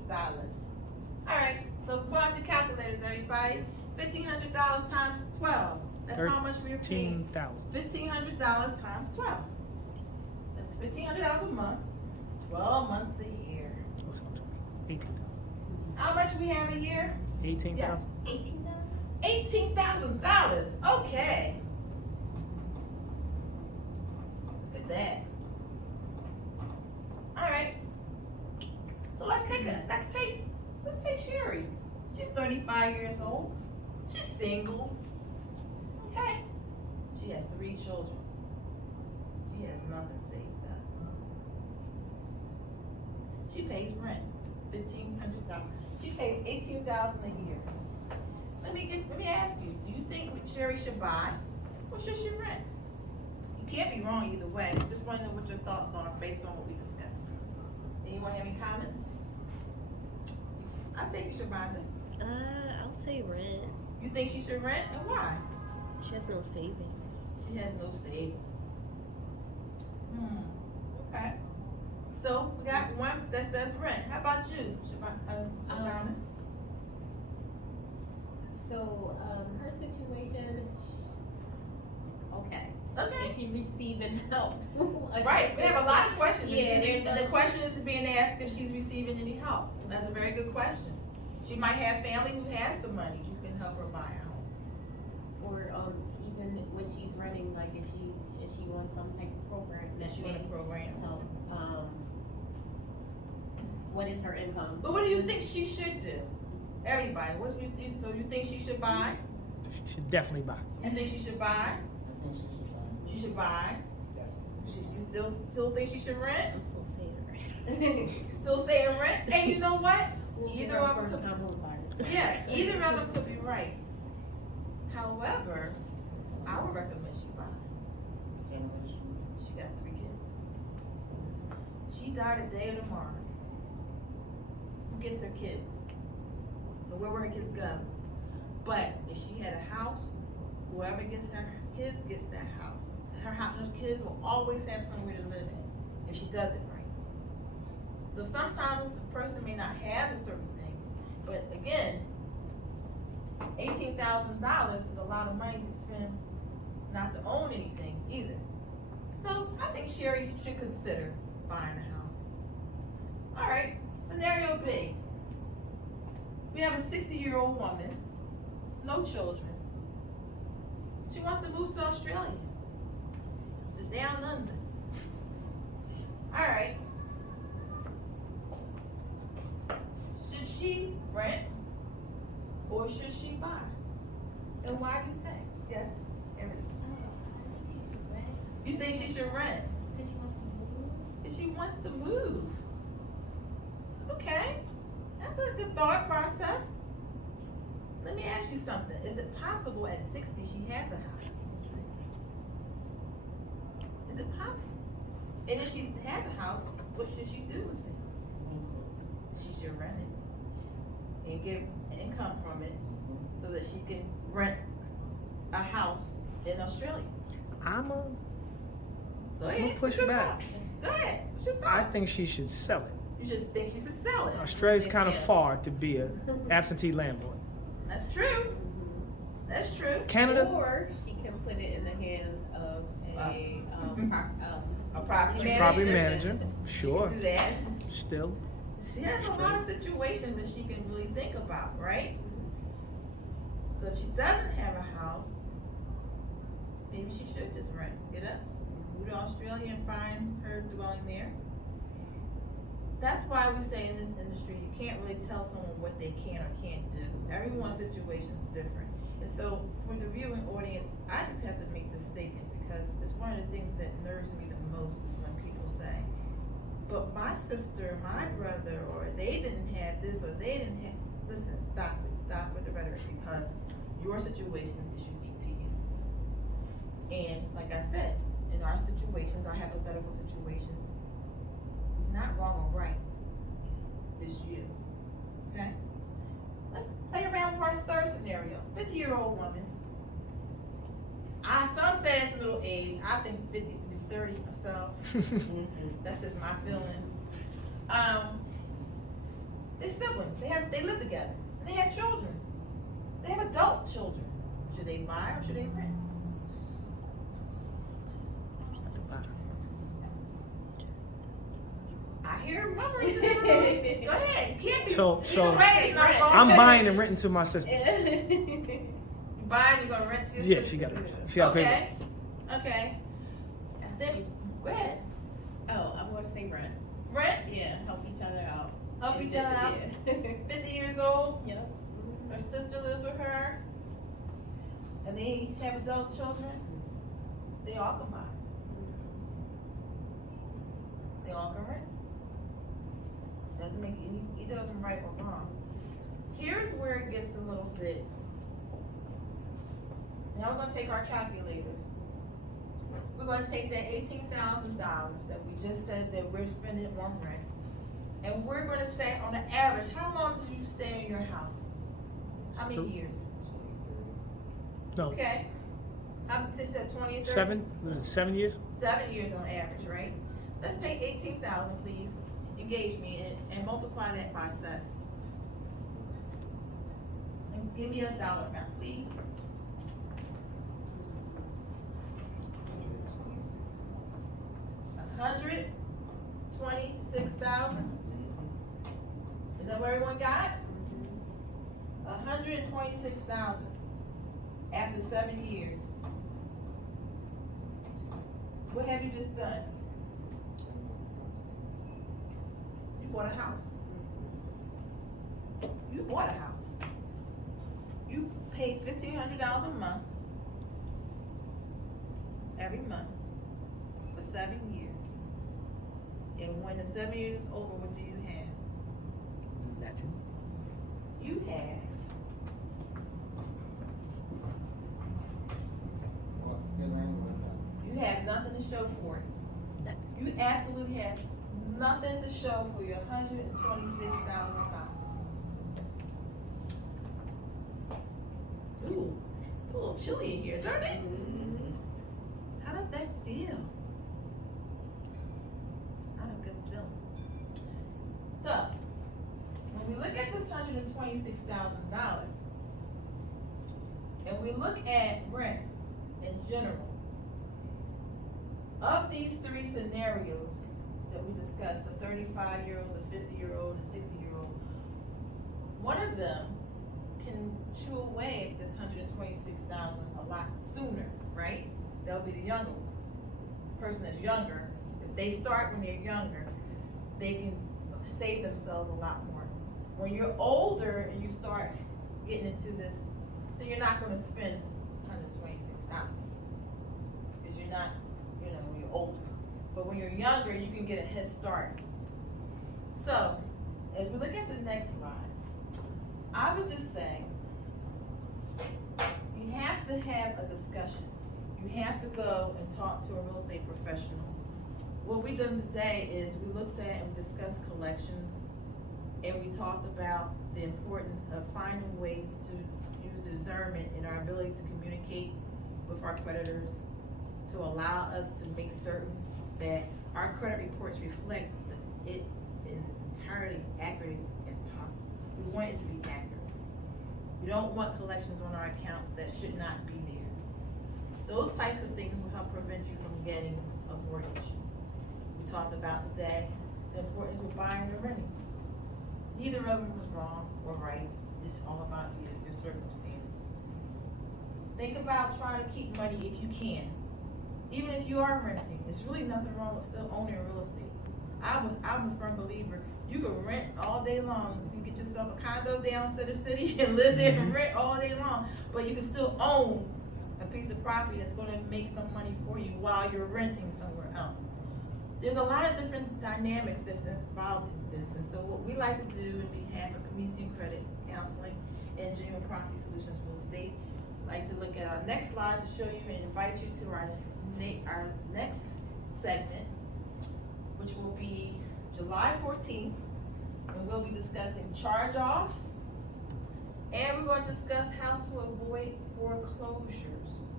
Alright, so pull out your calculators, everybody. $1,500 times 12. That's how much we're paying. $13,000. $1,500 times 12. That's $1,500 a month. 12 months a year. 18,000. How much we have a year? 18,000. 18,000? $18,000. Okay. Look at that. All right. So let's take Sherry. She's 35 years old. She's single. Okay. She has 3 children. She has nothing saved up. She pays rent, $1,500. She pays $18,000 a year. Let me ask you, do you think Sherry should buy or should she rent? You can't be wrong either way. Just want to know what your thoughts are based on what we discussed. Anyone have any comments? I'll take you, Shabanda. I'll say rent. You think she should rent and why? She has no savings. She has no savings. Okay. So we got one that says rent. How about you, Shabanda? So, her situation, okay. Okay. Is she receiving help? Right, we have a lot of questions. Yeah, And the question is being asked if she's receiving any help. That's a very good question. She might have family who has the money who can help her buy a home. Or, even when she's running, like, is she on some type of program? Is she on a program? help? What is her income? But what do you think she should do? Everybody, so you think she should buy? She should definitely buy. You think she should buy? I think she should buy. She should buy? You still think she should rent? I'm still saying rent. Still saying rent? And you know what? We'll Either get our of them first time home buyers. Yeah, either of them could be right. However, I would recommend she buy. She got 3 kids. She died today or tomorrow. Who gets her kids? So where will her kids go? But if she had a house, whoever gets her kids gets that house. Her kids will always have somewhere to live in if she does it right. So sometimes a person may not have a certain thing, but again, $18,000 is a lot of money to spend not to own anything either. So I think Sherry should consider buying a house. All right, scenario B. We have a 60-year-old woman, no children. She wants to move to Australia, down under. All right. Should she rent or should she buy? And why do you say? Yes, Eris. You think she should rent? Because she wants to move. Okay, that's a good thought process. Let me ask you something. Is it possible at 60 she has a house? Is it possible? And if she has a house, what should she do with it? She should rent it and get income from it so that she can rent a house in Australia. I'm Go gonna ahead. push What's your back. thought? Go ahead. What's your I thought? think she should sell it. You just think she should sell it. Australia's kind of Yeah. far to be a absentee landlord. That's true. That's true. Canada, Or she can put it in the hands of a, A property manager. property manager, sure, Do that. still. She has a lot of situations that she can really think about, right? So if she doesn't have a house, maybe she should just rent, get up, move to Australia and find her dwelling there. That's why we say in this industry, you can't really tell someone what they can or can't do. Everyone's situation is different. And so for the viewing audience, I just have to make this statement because it's one of the things that nerves me the most is when people say, but my sister, my brother, or they didn't have this, or they didn't have, listen, stop it, stop with the rhetoric, because your situation is unique to you. And like I said, in our situations, our hypothetical situations, we're not wrong or right. is you. Okay? Let's play around with our third scenario. 50-year-old woman. Some say it's middle age. I think 50 is to be 30 myself. That's just my feeling. They're siblings. They live together. And they have children. They have adult children. Should they buy or should they rent? I hear murmurs in the room. Go ahead. You can't be. So either way, it's not wrong. I'm buying and renting to my sister. You buying, you're gonna rent to your Yeah, sister? she got paper. Okay. Okay. Then go ahead. Oh, I'm gonna say rent. Rent. Yeah, help each other out. Help each other out. Yeah. 50 years old. Yep. Her sister lives with her. And they each have adult children. They all can buy. They all can rent. Doesn't make either of them right or wrong. Here's where it gets a little bit. Now we're gonna take our calculators. We're gonna take that $18,000 that we just said that we're spending on rent. And we're gonna say on the average, how long did you stay in your house? How many years? No, Okay. How many said 20 and 30? 7? Was it 7 years? 7 years on average, right? Let's take 18,000, please. Engage me and multiply that by 7. And give me a dollar amount, please. $126,000. Is that what everyone got? 126,000 after 7 years. What have you just done? You bought a house. You bought a house. You paid $1,500 a month, every month, for 7 years. And when the 7 years is over, what do you have? Nothing. You have you have nothing to show for it. You absolutely have nothing to show for your $126,000. Ooh, a little chilly in here, isn't it? How does that feel? It's not a good feeling. So, when we look at this $126,000, and we look at rent in general, of these 3 scenarios that we discussed, the 35-year-old, the 50-year-old, the 60-year-old, one of them can chew away at this $126,000 a lot sooner, right? They'll be the younger one. The person that's younger, if they start when they're younger, they can save themselves a lot more. When you're older and you start getting into this, then you're not gonna spend $126,000. Because you're not, when you're older. But when you're younger, you can get a head start. So, as we look at the next slide, I would just say, you have to have a discussion. You have to go and talk to a real estate professional. What we've done today is we looked at and discussed collections, and we talked about the importance of finding ways to use discernment in our ability to communicate with our creditors, to allow us to make certain that our credit reports reflect it in its entirety accurate as possible. We want it to be accurate. We don't want collections on our accounts that should not be there. Those types of things will help prevent you from getting a mortgage. We talked about today the importance of buying or renting. Neither of them was wrong or right. It's all about you, your circumstances. Think about trying to keep money if you can. Even if you are renting, there's really nothing wrong with still owning real estate. I'm a firm believer. You can rent all day long. You can get yourself a condo down Center City and live there and rent all day long. But you can still own a piece of property that's going to make some money for you while you're renting somewhere else. There's a lot of different dynamics that's involved in this. And so what we like to do on behalf of Premisien Credit Counseling and Genuine Property Solutions Real Estate, like to look at our next slide to show you and invite you to our next segment, which will be July 14th And we'll be discussing charge-offs. And we're going to discuss how to avoid foreclosures.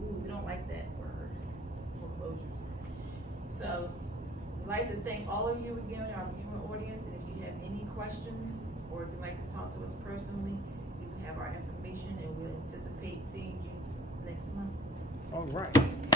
Ooh, we don't like that word, foreclosures. So, we'd like to thank all of you again, our viewing audience, and if you have any questions, or if you'd like to talk to us personally, you have our information, and we'll anticipate seeing you next month. All right.